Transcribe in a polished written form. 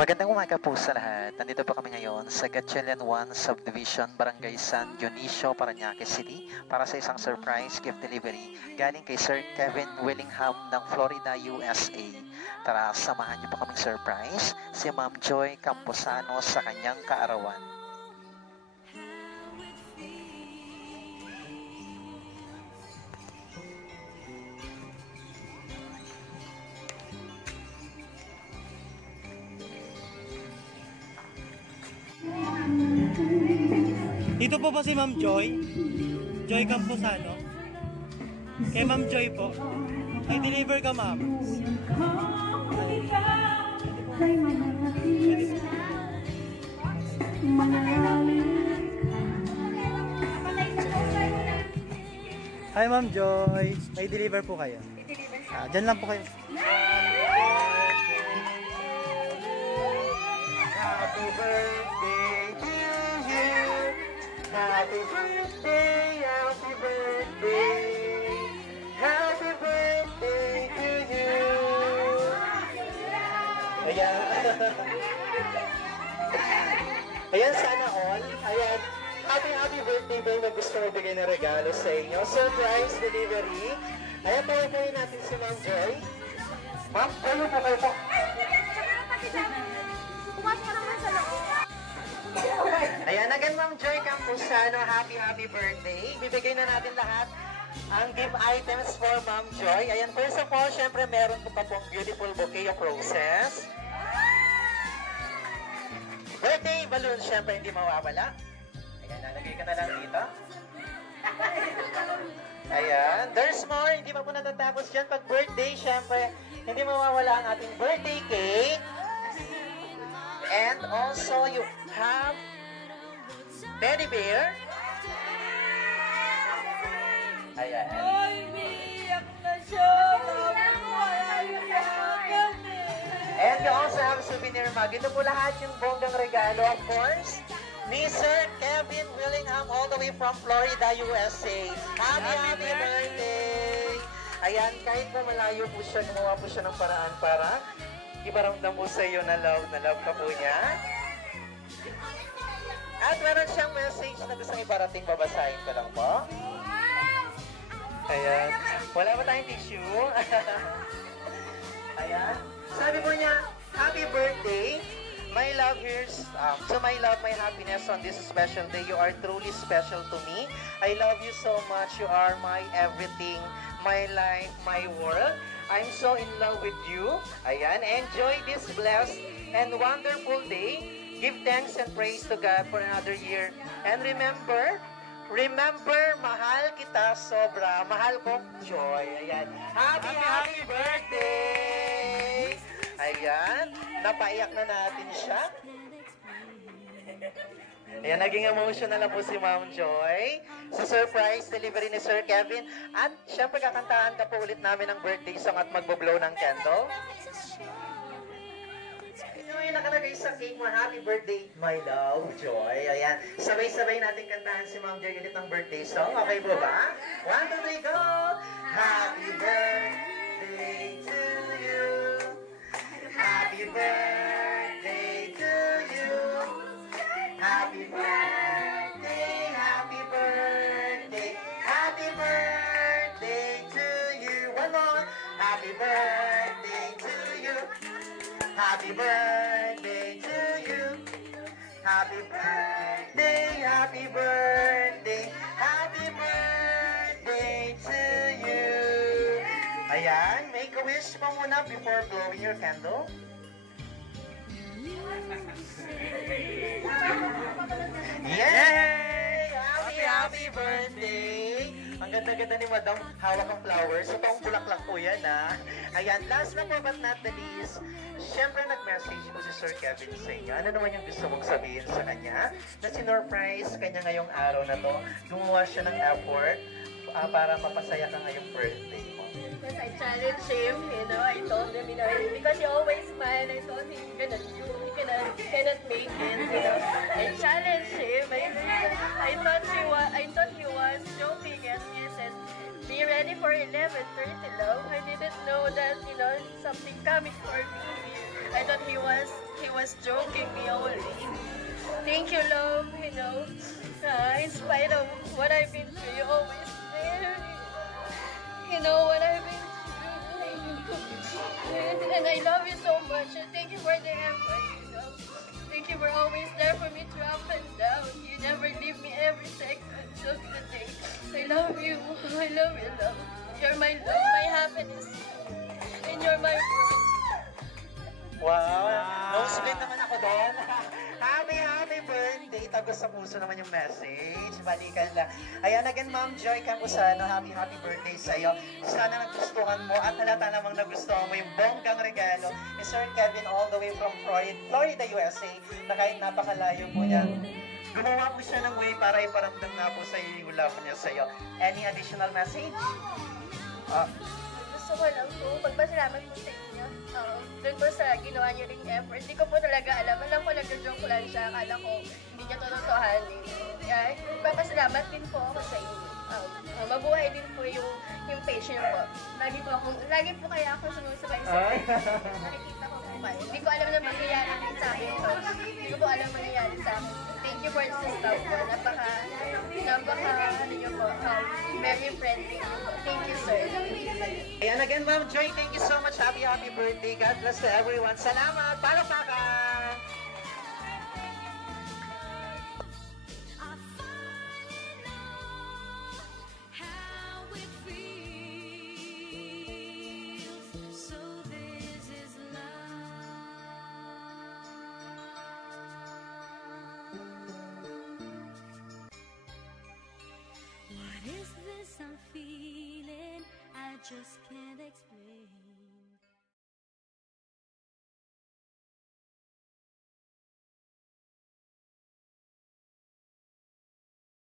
Magandang umaga po sa lahat. Nandito po kami ngayon sa Gatchalian 1 Subdivision, Barangay San Dionisio, Parañaque City para sa isang surprise gift delivery galing kay Sir Kevin Willingham ng Florida, USA. Tara, samahan niyo po kaming surprise si Ma'am Joy Camposano sa kanyang kaarawan. Dito po ba si Ma'am Joy? Joy Camposano? Kay Ma'am Joy po. Ay, deliver ka, Ma'am. Hi, Ma'am Joy. May deliver po kayo. Diyan lang po kayo. Happy birthday to you. Happy birthday, happy birthday. Happy birthday to you. Ayan. Ayan, sana all. Ayan. Happy birthday ba yung gusto mo bigay na regalo sa inyo? Surprise delivery. Ayan, tawagan natin si Ma'am Joy. Ma'am, kayo po kayo po. Pumasok ka naman sa loob. Ayan, again Ma'am Joy Camposano, happy birthday. Bibigay na natin lahat ang gift items for Ma'am Joy. Ayan, first of all, syempre meron po pa pong beautiful bouquet of roses. Birthday balloon, syempre hindi mawawala. Ayan, nalagay ka na lang dito. Ayan, there's more, hindi pa po natatapos dyan. Pag birthday, syempre, hindi mawawala ang ating birthday cake. And also, you have teddy bear. Ayan. Ay, umiiyak na siya. And you also have souvenir mug. Ito po lahat yung bonggang regalo, of course, ni Sir Kevin Willingham all the way from Florida, USA. Happy birthday! Ayan, kahit na malayo po siya, gumawa po siya ng paraan para iparamdam mo sa iyo na love ka po niya. At meron siyang message na gusto iparating, babasahin ko lang po. Ayan. Wala ba tayong tissue? Ayan. Sabi po niya, happy birthday. My love, here's to my love, my happiness on this special day. You are truly special to me. I love you so much. You are my everything, my life, my world. I'm so in love with you. Ayan, enjoy this blessed and wonderful day. Give thanks and praise to God for another year. And remember, mahal kita sobra. Mahal ko, Joy. Ayan, happy birthday! Ayan, napaiyak na natin siya. Ayan, naging emotional na po si Ma'am Joy sa surprise delivery ni Sir Kevin. At syempre kakantahan ka po ulit namin ng birthday song at magbo-blow ng candle. Ito yung nakalagay sa cake mo, happy birthday, my love, Joy. Ayan, sabay-sabay natin kantahan si Ma'am Joy ulit ng birthday song. Okay po ba? 1, 2, 3, go! Happy birthday to you. Happy birthday to you. Happy birthday, happy birthday, happy birthday to you. One more. Happy birthday to you. Happy birthday to you. Happy birthday, happy birthday, happy birthday to you. Ayan, make a wish mo muna before blowing your candle. Yay! Happy birthday! Ang ganda-ganda ni Madam, hawak ang flowers. So, pang bulaklak po yan, ha? Ayan, last na po but not the least, syempre nag-message po si Sir Kevin sa inyo. Ano naman yung gusto mong sabihin sa kanya? Na sinurprise kanya ngayong araw na to. Gumawa siya ng effort para mapasaya ka ngayong birthday mo. Because I challenged him, I told him, because he always smile, I told him, he cannot make it, I challenged him, I thought he was joking, and he said, be ready for 11:30, love. I didn't know that, something coming for me. I thought he was he was joking me only. Thank you, love, you know. In spite of what I've been through, you're always there. You know what I've been through. And I love you so much. And thank you for the effort, you know. Thank you for always there for me through up and down. You never leave me every second of the day. I love you. I love you, love. You're my love, my happiness. And you're my world. Wow! No spin naman ako doon. Happy birthday! Tagos sa puso naman yung message. Balikan lang. Ayan, again, Ma'am Joy Campuzano, happy birthday sa'yo. Sana nagustuhan mo at halata namang nagustuhan mo yung bonggang regalo ni Sir Kevin all the way from Florida, USA, na kahit napakalayo po niya. Gumawa po siya ng way para iparamdam na po sa'yo yung love niya sa'yo. Any additional message? Gusto ko lang po, magpasalamat po sa inyo. Doon po sa ginawa niyo ring effort. Hindi ko po talaga alam. Alam ko nagjo-joke lang siya. Akala ko hindi niya tototohanin. Kaya magpapasalamat din po ako sa inyo. Mabuhay din po yung page niyo po. Lagi po kaya ako sumusubay sa page. Nakikita ko po kayo. Hindi ko alam na mangyayari din sa akin to. Hindi ko po alam mangyayari sa akin. Thank you for this stuff po. Ano niyo po, very friendly. Thank you, sir. Ayan again, Ma'am Joy, thank you so much. Happy birthday. God bless to everyone. Salamat. Palakpakan. What is this I'm feeling? I just can't